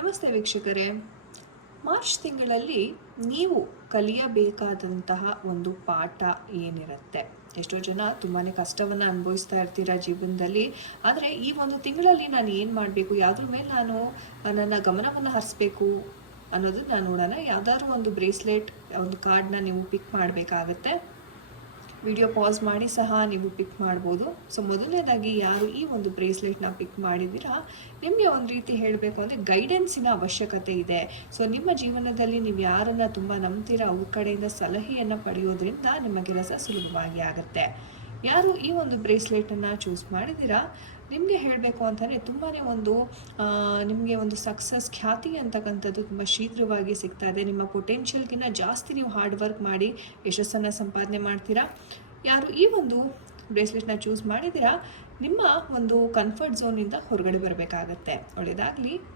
ನಮಸ್ತೆ ವೀಕ್ಷಕರೇ. ಮಾರ್ಚ್ ತಿಂಗಳಲ್ಲಿ ನೀವು ಕಲಿಯಬೇಕಾದಂತಹ ಒಂದು ಪಾಠ ಏನಿರುತ್ತೆ? ಎಷ್ಟೋ ಜನ ತುಂಬಾ ಕಷ್ಟವನ್ನು ಅನುಭವಿಸ್ತಾ ಇರ್ತೀರ ಜೀವನದಲ್ಲಿ. ಆದರೆ ಈ ಒಂದು ತಿಂಗಳಲ್ಲಿ ನಾನು ಏನು ಮಾಡಬೇಕು, ಯಾವುದ್ರ ಮೇಲೆ ನಾನು ನನ್ನ ಗಮನವನ್ನು ಹರಿಸ್ಬೇಕು ಅನ್ನೋದನ್ನ ನೋಡೋಣ. ಯಾವುದಾದ್ರೂ ಒಂದು ಬ್ರೇಸ್ಲೆಟ್, ಒಂದು ಕಾರ್ಡ್ನ ನೀವು ಪಿಕ್ ಮಾಡಬೇಕಾಗತ್ತೆ. ವಿಡಿಯೋ ಪಾಸ್ ಮಾಡಿ ಸಹ ನೀವು ಪಿಕ್ ಮಾಡ್ಬೋದು. ಸೊ ಮೊದಲನೇದಾಗಿ ಯಾರು ಈ ಒಂದು ಬ್ರೇಸ್ಲೆಟ್ನ ಪಿಕ್ ಮಾಡಿದ್ದೀರಾ, ನಿಮಗೆ ಒಂದು ರೀತಿ ಹೇಳಬೇಕು ಅಂದರೆ ಗೈಡೆನ್ಸಿನ ಅವಶ್ಯಕತೆ ಇದೆ. ಸೊ ನಿಮ್ಮ ಜೀವನದಲ್ಲಿ ನೀವು ಯಾರನ್ನು ತುಂಬ ನಂಬ್ತೀರಾ ಅವ್ರ ಕಡೆಯಿಂದ ಸಲಹೆಯನ್ನು ಪಡೆಯೋದ್ರಿಂದ ನಿಮ್ಮ ಕೆಲಸ ಸುಲಭವಾಗಿ ಆಗುತ್ತೆ. ಯಾರು ಈ ಒಂದು ಬ್ರೇಸ್ಲೆಟನ್ನು ಚೂಸ್ ಮಾಡಿದ್ದೀರಾ, ನಿಮಗೆ ಹೇಳಬೇಕು ಅಂತಂದರೆ ತುಂಬಾ ನಿಮಗೆ ಒಂದು ಸಕ್ಸಸ್ ಖ್ಯಾತಿ ಅಂತಕ್ಕಂಥದ್ದು ತುಂಬ ಶೀಘ್ರವಾಗಿ ಸಿಗ್ತಾ ಇದೆ. ನಿಮ್ಮ ಪೊಟೆನ್ಷಿಯಲ್ಗಿಂತ ಜಾಸ್ತಿ ನೀವು ಹಾರ್ಡ್ ವರ್ಕ್ ಮಾಡಿ ಯಶಸ್ಸನ್ನು ಸಂಪಾದನೆ ಮಾಡ್ತೀರಾ. ಯಾರು ಈ ಒಂದು ಬ್ರೇಸ್ಲೆಟ್ನ ಚೂಸ್ ಮಾಡಿದ್ದೀರಾ, ನಿಮ್ಮ ಒಂದು ಕಂಫರ್ಟ್ ಝೋನಿಂದ ಹೊರಗಡೆ ಬರಬೇಕಾಗತ್ತೆ. ಒಳ್ಳೆಯದಾಗಲಿ.